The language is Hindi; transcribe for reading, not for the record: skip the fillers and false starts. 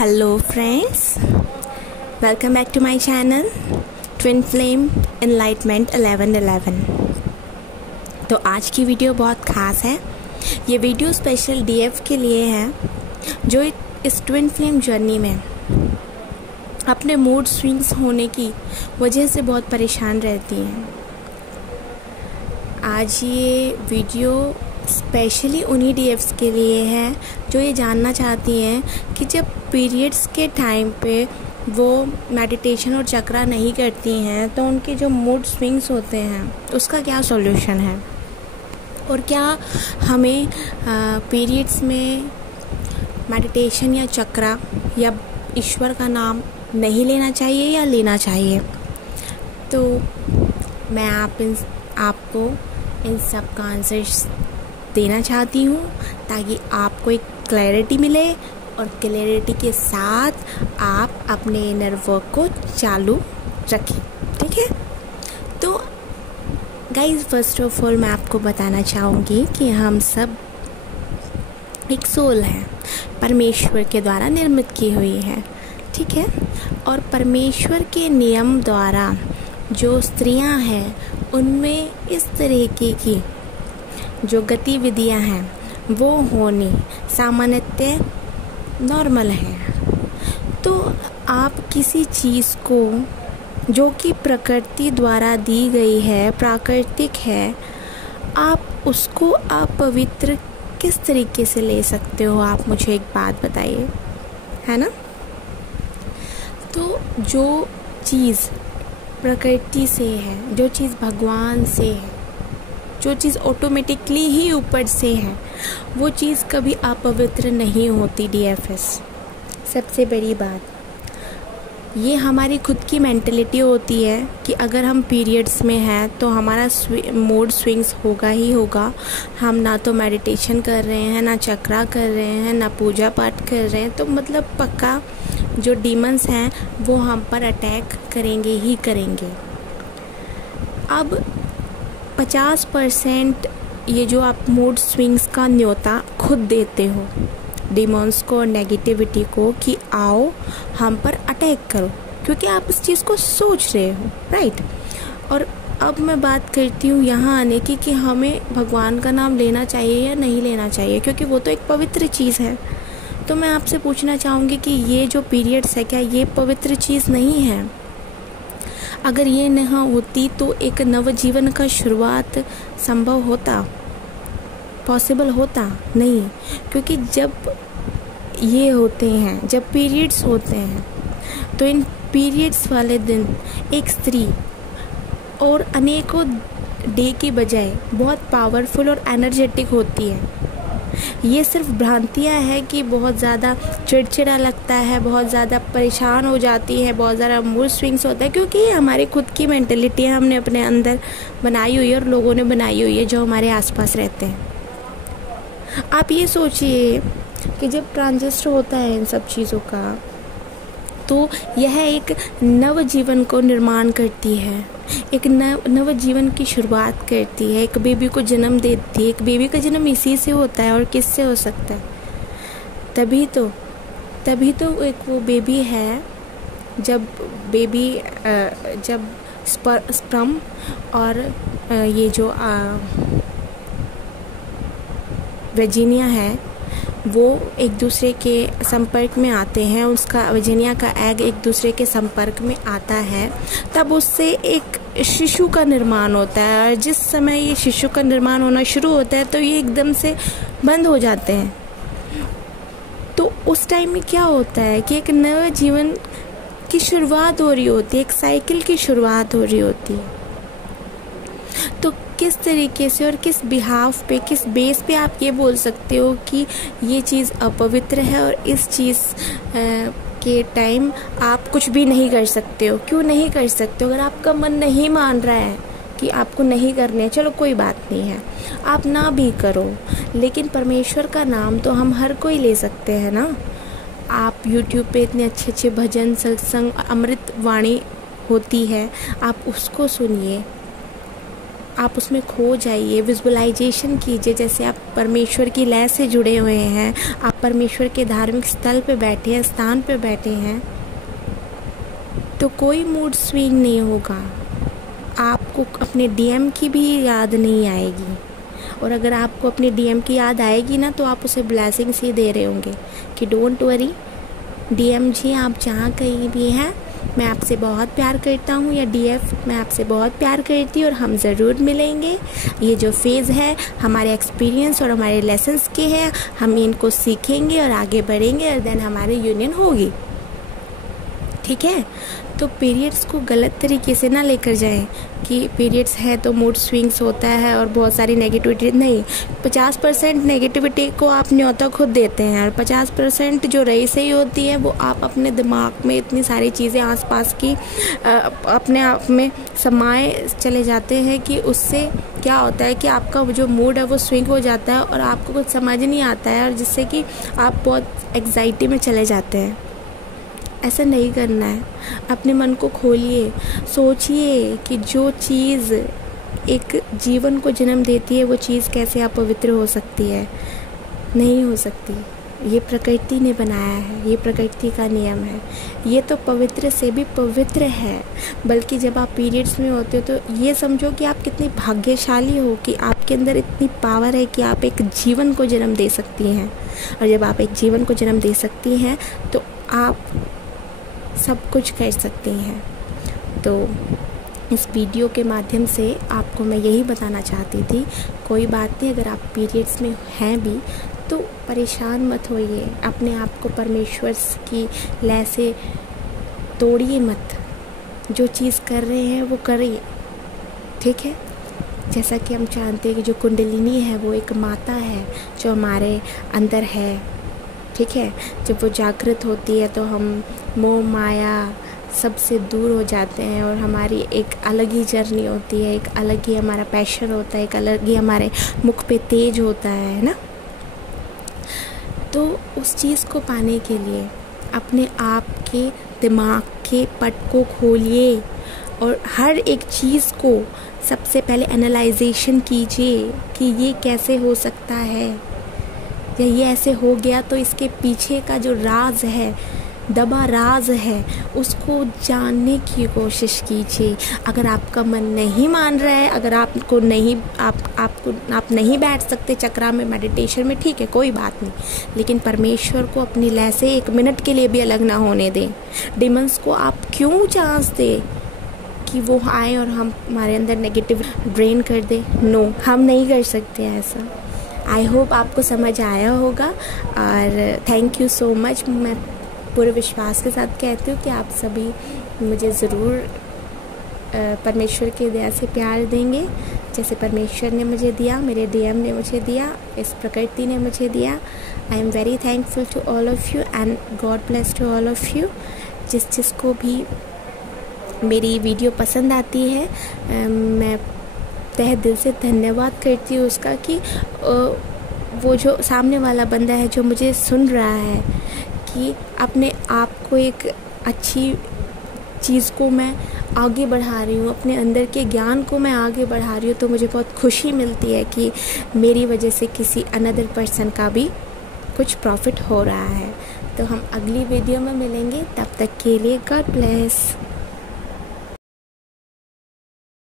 Hello friends, welcome back to my channel Twin Flame Enlightenment 1111। तो आज की वीडियो बहुत ख़ास है। ये वीडियो स्पेशल डीएफ के लिए है जो इस ट्विन फ्लेम जर्नी में अपने मूड स्विंग्स होने की वजह से बहुत परेशान रहती हैं। आज ये वीडियो स्पेशली उन्हीं डीएफ्स के लिए है जो ये जानना चाहती हैं कि जब पीरियड्स के टाइम पे वो मेडिटेशन और चक्रा नहीं करती हैं तो उनके जो मूड स्विंग्स होते हैं उसका क्या सॉल्यूशन है, और क्या हमें पीरियड्स में मेडिटेशन या चक्रा या ईश्वर का नाम नहीं लेना चाहिए या लेना चाहिए। तो मैं आपको इन सब का आंसर्स देना चाहती हूँ ताकि आपको एक क्लैरिटी मिले और क्लैरिटी के साथ आप अपने इनर वर्क को चालू रखें। ठीक है, तो गाइस फर्स्ट ऑफ ऑल मैं आपको बताना चाहूँगी कि हम सब एक सोल है, परमेश्वर के द्वारा निर्मित की हुई है। ठीक है, और परमेश्वर के नियम द्वारा जो स्त्रियां हैं उनमें इस तरीके की जो गतिविधियां हैं वो होनी सामान्यतः नॉर्मल है। तो आप किसी चीज़ को जो कि प्रकृति द्वारा दी गई है, प्राकृतिक है, आप उसको अपवित्र किस तरीके से ले सकते हो? आप मुझे एक बात बताइए, है ना। तो जो चीज़ प्रकृति से है, जो चीज़ भगवान से है, जो चीज़ ऑटोमेटिकली ही ऊपर से है, वो चीज़ कभी अपवित्र नहीं होती। डीएफएस सबसे बड़ी बात ये हमारी खुद की मेंटलिटी होती है कि अगर हम पीरियड्स में हैं तो हमारा मूड स्विंग्स होगा ही होगा। हम ना तो मेडिटेशन कर रहे हैं, ना चक्रा कर रहे हैं, ना पूजा पाठ कर रहे हैं, तो मतलब पक्का जो डीमंस हैं वो हम पर अटैक करेंगे ही करेंगे। अब 50% ये जो आप मूड स्विंग्स का न्योता खुद देते हो डिमॉन्स को और नेगेटिविटी को कि आओ हम पर अटैक करो, क्योंकि आप इस चीज़ को सोच रहे हो, राइट। और अब मैं बात करती हूँ यहाँ आने की कि हमें भगवान का नाम लेना चाहिए या नहीं लेना चाहिए, क्योंकि वो तो एक पवित्र चीज़ है। तो मैं आपसे पूछना चाहूँगी कि ये जो पीरियड्स है क्या ये पवित्र चीज़ नहीं है? अगर ये नहीं होती तो एक नवजीवन का शुरुआत संभव होता, पॉसिबल होता नहीं, क्योंकि जब ये होते हैं, जब पीरियड्स होते हैं तो इन पीरियड्स वाले दिन एक स्त्री और अनेकों डे की बजाय बहुत पावरफुल और एनर्जेटिक होती है। ये सिर्फ भ्रांतियाँ है कि बहुत ज़्यादा चिड़चिड़ा लगता है, बहुत ज़्यादा परेशान हो जाती है, बहुत ज़्यादा मूड स्विंग्स होता है, क्योंकि ये हमारी खुद की मेंटलिटी है, हमने अपने अंदर बनाई हुई है और लोगों ने बनाई हुई है जो हमारे आसपास रहते हैं। आप ये सोचिए कि जब ट्रांजिस्टर होता है इन सब चीज़ों का तो यह एक नव जीवन को निर्माण करती है, एक नव जीवन की शुरुआत करती है, एक बेबी को जन्म देती है। एक बेबी का जन्म इसी से होता है और किससे हो सकता है? तभी तो एक वो बेबी है जब स्पर्म और ये जो वेजिनिया है वो एक दूसरे के संपर्क में आते हैं, उसका वेजिनिया का एग एक दूसरे के संपर्क में आता है, तब उससे एक शिशु का निर्माण होता है। और जिस समय ये शिशु का निर्माण होना शुरू होता है तो ये एकदम से बंद हो जाते हैं। तो उस टाइम में क्या होता है कि एक नए जीवन की शुरुआत हो रही होती है, एक साइकिल की शुरुआत हो रही होती है। तो किस तरीके से और किस बिहाफ पे, किस बेस पे आप ये बोल सकते हो कि ये चीज़ अपवित्र है और इस चीज़ के टाइम आप कुछ भी नहीं कर सकते हो? क्यों नहीं कर सकते हो? अगर आपका मन नहीं मान रहा है कि आपको नहीं करने, चलो कोई बात नहीं है, आप ना भी करो, लेकिन परमेश्वर का नाम तो हम हर कोई ले सकते हैं ना। आप YouTube पे इतने अच्छे अच्छे भजन, सत्संग, अमृत वाणी होती है, आप उसको सुनिए, आप उसमें खो जाइए, विजुअलाइजेशन कीजिए जैसे आप परमेश्वर की लय से जुड़े हुए हैं, आप परमेश्वर के धार्मिक स्थल पे बैठे हैं, स्थान पे बैठे हैं, तो कोई मूड स्विंग नहीं होगा। आपको अपने डीएम की भी याद नहीं आएगी, और अगर आपको अपने डीएम की याद आएगी ना, तो आप उसे ब्लेसिंग्स ही दे रहे होंगे कि डोंट वरी डीएम जी, आप जहाँ कहीं भी हैं, मैं आपसे बहुत प्यार करता हूँ, या डीएफ मैं आपसे बहुत प्यार करती हूँ और हम ज़रूर मिलेंगे। ये जो फेज़ है हमारे एक्सपीरियंस और हमारे लेसन्स के हैं, हम इनको सीखेंगे और आगे बढ़ेंगे और देन हमारी यूनियन होगी। ठीक है, तो पीरियड्स को गलत तरीके से ना लेकर जाएं कि पीरियड्स है तो मूड स्विंग्स होता है और बहुत सारी नेगेटिविटी। नहीं, 50% नेगेटिविटी को आप न्योता खुद देते हैं, और 50% जो रही सही होती है वो आप अपने दिमाग में इतनी सारी चीज़ें आसपास की अपने आप में समाये चले जाते हैं कि उससे क्या होता है कि आपका जो मूड है वो स्विंग हो जाता है और आपको कुछ समझ नहीं आता है, और जिससे कि आप बहुत एग्जाइटी में चले जाते हैं। ऐसा नहीं करना है। अपने मन को खोलिए, सोचिए कि जो चीज़ एक जीवन को जन्म देती है वो चीज़ कैसे अपवित्र हो सकती है। नहीं हो सकती। ये प्रकृति ने बनाया है, ये प्रकृति का नियम है। ये तो पवित्र से भी पवित्र है। बल्कि जब आप पीरियड्स में होते हो तो ये समझो कि आप कितनी भाग्यशाली हो कि आपके अंदर इतनी पावर है कि आप एक जीवन को जन्म दे सकती हैं। और जब आप एक जीवन को जन्म दे सकती हैं तो आप सब कुछ कर सकती हैं। तो इस वीडियो के माध्यम से आपको मैं यही बताना चाहती थी, कोई बात नहीं, अगर आप पीरियड्स में हैं भी तो परेशान मत होइए, अपने आप को परमेश्वर की लय से तोड़िए मत। जो चीज़ कर रहे हैं वो करिए, ठीक है। जैसा कि हम जानते हैं कि जो कुंडलिनी है वो एक माता है जो हमारे अंदर है, ठीक है। जब वो जागृत होती है तो हम मोह माया सबसे दूर हो जाते हैं और हमारी एक अलग ही जर्नी होती है, एक अलग ही हमारा पैशन होता है, एक अलग ही हमारे मुख पे तेज होता है ना। तो उस चीज़ को पाने के लिए अपने आप के दिमाग के पट को खोलिए और हर एक चीज़ को सबसे पहले एनालाइजेशन कीजिए कि ये कैसे हो सकता है, या ये ऐसे हो गया तो इसके पीछे का जो राज है, दबा राज है, उसको जानने की कोशिश कीजिए। अगर आपका मन नहीं मान रहा है, अगर आपको नहीं आप नहीं बैठ सकते चक्रा में, मेडिटेशन में, ठीक है, कोई बात नहीं, लेकिन परमेश्वर को अपनी लय से 1 मिनट के लिए भी अलग ना होने दें। डिमंस को आप क्यों चांस दें कि वो आए और हमारे अंदर नेगेटिव ड्रेन कर दे। नो, हम नहीं कर सकते ऐसा। आई होप आपको समझ आया होगा और थैंक यू सो मच। मैं पूरे विश्वास के साथ कहती हूँ कि आप सभी मुझे ज़रूर परमेश्वर की दया से प्यार देंगे, जैसे परमेश्वर ने मुझे दिया, मेरे डीएम ने मुझे दिया, इस प्रकृति ने मुझे दिया। I am very thankful to all of you and God bless to all of you. जिसको भी मेरी वीडियो पसंद आती है, मैं तहे दिल से धन्यवाद करती हूँ उसका कि वो जो सामने वाला बंदा है जो मुझे सुन रहा है, कि अपने आप को एक अच्छी चीज़ को मैं आगे बढ़ा रही हूँ, अपने अंदर के ज्ञान को मैं आगे बढ़ा रही हूँ, तो मुझे बहुत खुशी मिलती है कि मेरी वजह से किसी अनदर पर्सन का भी कुछ प्रॉफिट हो रहा है। तो हम अगली वीडियो में मिलेंगे, तब तक के लिए गॉड ब्लेस।